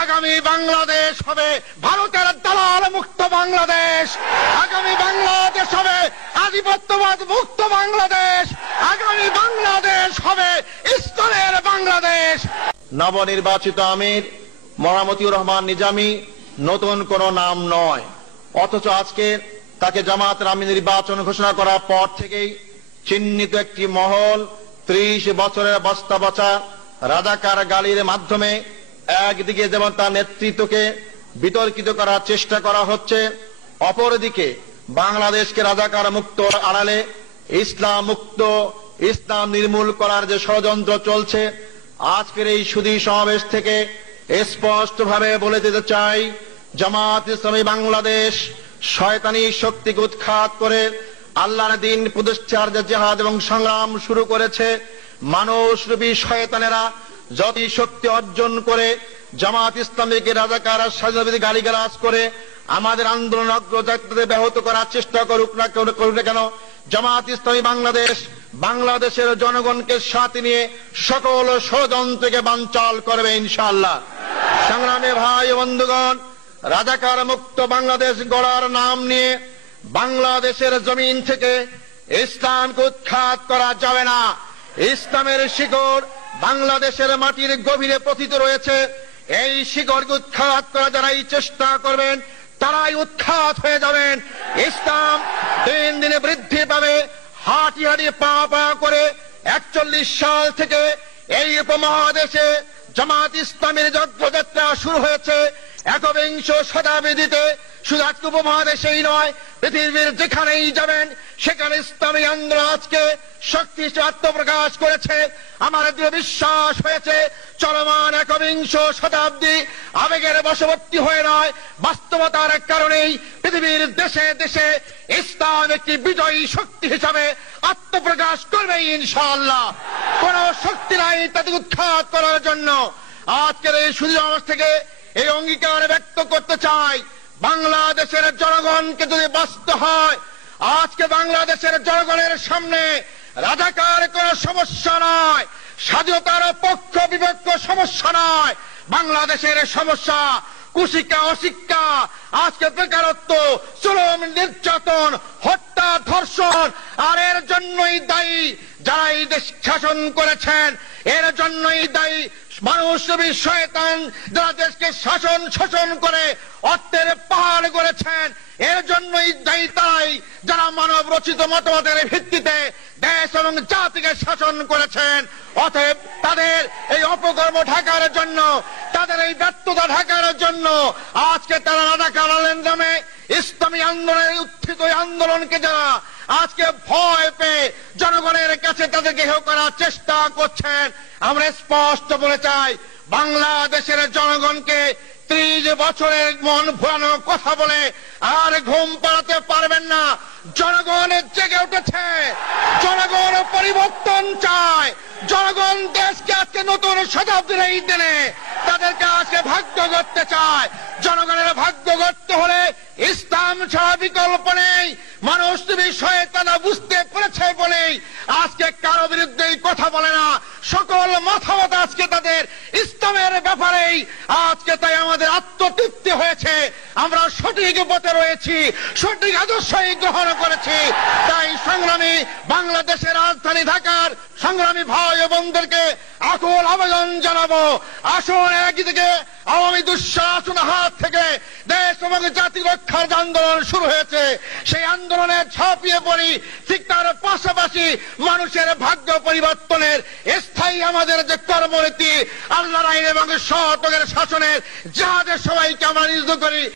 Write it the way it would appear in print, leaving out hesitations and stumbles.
আগামী বাংলাদেশ হবে ভারতের দালাল মুক্ত বাংলাদেশ, আগামী বাংলাদেশ হবে আধিপত্যবাদ মুক্ত বাংলাদেশ, আগামী বাংলাদেশ হবে ইসলামের বাংলাদেশ। নবনির্বাচিত আমির মতিউর রহমান নিজামী নতুন কোন নাম নয়, অথচ আজকে তাকে জামায়াতের আমির নির্বাচন ঘোষণা করার পর থেকেই চিহ্নিত একটি মহল 30 বছরের বস্তা বচা রাজাকার গালির মাধ্যমে একদিকে যেমন তার নেতৃত্বকে বিতর্কিত করার চেষ্টা করা হচ্ছে, অপরদিকে বাংলাদেশকে রাজাকার মুক্ত আড়ালে ইসলাম মুক্ত, ইসলাম নির্মূল করার যে ষড়যন্ত্র চলছে, আজকের এই সুধী সমাবেশ থেকে স্পষ্টভাবে বলে দিতে চাই, জামাত ইসলামী বাংলাদেশ শয়তানি শক্তিকে উৎখাত করে আল্লাহর দ্বীন প্রতিষ্ঠার যে জিহাদ এবং সংগ্রাম শুরু করেছে, মানুষরূপী শয়তানেরা যতই শক্তি অর্জন করে জামাত ইসলামীকে রাজাকার স্বাধীনতাবিরোধী গালিগালাজ করে আমাদের আন্দোলন অগ্রযাত্রাতে ব্যাহত করার চেষ্টা করুক না কেন, জামাত ইসলামী বাংলাদেশ বাংলাদেশের জনগণকে সাথে নিয়ে সকল ষড়যন্ত্রকে বানচাল করবে ইনশাআল্লাহ। সংগ্রামী ভাই ও বন্ধুগণ, রাজাকার মুক্ত বাংলাদেশ গড়ার নাম নিয়ে বাংলাদেশের জমিন থেকে ইসলামকে উৎখাত করা যাবে না। ইসলামের শিকড় বাংলাদেশের মাটির গভীরে পতিত রয়েছে, এই শিকড়কে উৎখাত করা যারাই চেষ্টা করবেন তারাই উৎখাত হয়ে যাবেন। ইসলাম দিন দিনে বৃদ্ধি পাবে, হাঁটি হাঁটি পা পা করে 41 সাল থেকে এই উপমহাদেশে জামাত ইসলামের যজ্ঞযাত্রা শুরু হয়েছে। একবিংশ শতাব্দীতে শুধু আজকে উপমহাদেশেই নয়, পৃথিবীর যেখানেই যাবেন সেখানে ইসলামী আন্দোলন আজকে শক্তিশালী আত্মপ্রকাশ করেছে। আমার দৃঢ় বিশ্বাস হয়েছে চলমান একবিংশ শতাব্দী আবেগের বশবর্তী হয়ে নয়, বাস্তবতার কারণেই পৃথিবীর দেশে দেশে ইসলাম একটি বিজয়ী শক্তি হিসাবে আত্মপ্রকাশ করবে ইনশাআল্লাহ। কোন শক্তি নাই তাদের উৎখাত করার জন্য। আজকের এই সুযোগ থেকে এই অঙ্গীকার ব্যক্ত করতে চাই, বাংলাদেশের জনগণকে যদি বাঁচতে হয়, আজকে বাংলাদেশের জনগণের সামনে রাজাকার কোন সমস্যা নয়, স্বাধীনতার পক্ষ বিপক্ষ সমস্যা নয়, বাংলাদেশের সমস্যা কুশিক্ষা, অশিক্ষা, আজকে বেকারত্ব, জুলুম, নির্যাতন, হত্যা, ধর্ষণ। আর এর জন্যই দায়ী যারা এই দেশ শাসন করেছেন, এর জন্যই দায়ী মানুষরূপী শয়তান যারা দেশকে শাসন শোষণ করে অর্থের পাহাড় গড়েছেন, এর জন্যই দায়ী তারাই যারা মানব রচিত মতবাদের ভিত্তিতে দেশ এবং জাতিকে শাসন করেছেন। অতএব তাদের এই অপকর্ম ঢাকার জন্য, তাদের এই ব্যর্থতা ঢাকার জন্য আজকে তারা রাজাকার নামে ইসলামী আন্দোলনের উত্থিত আন্দোলনকে যারা আজকে ভয় পেয়ে জনগণের কাছে তাদেরকে হেয় করার চেষ্টা করছেন, আমরা স্পষ্ট বলে চাই, বাংলাদেশের জনগণকে 30 বছরের মন ভুলানো কথা বলে আর ঘুম পাড়াতে পারবেন না। জনগণ জেগে উঠেছে, জনগণ পরিবর্তন চায়, জনগণ দেশকে আজকে নতুন শতাব্দীর এই দিনে তাদেরকে আজকে ভাগ্য করতে চায়। জনগণের ভাগ্য করতে হলে ইসলাম ছাড়া বিকল্প নেই। মানুষ তুমি শয়তানা বুঝতে পেরেছে বলেই আজকে কারো বিরুদ্ধে কথা বলে না, সকল মতামত আজকে তাদের ইসলামের ব্যাপারেই। আজকে তাই আমাদের আত্মতৃপ্তি হয়েছে, আমরা সঠিক পথে রয়েছি, সঠিক আদর্শই গ্রহণ করেছি। তাই সংগ্রামী বাংলাদেশের রাজধানী ঢাকার সংগ্রামী ভাই ও বোনদেরকে আকুল আবেদন জানাবো, আসুন একদিকে আওয়ামী দুঃশাসন হাত থেকে দেশ এবং জাতি রক্ষার যে আন্দোলন শুরু হয়েছে সেই আন্দোলনে ঝাঁপিয়ে পড়ি, ঠিক তার পাশাপাশি মানুষের ভাগ্য পরিবর্তনের স্থায়ী আমাদের যে কর্মনীতি, আল্লাহর আইন এবং সৎ শাসনের যাদের সবাইকে আমরা নিয়োজিত করি।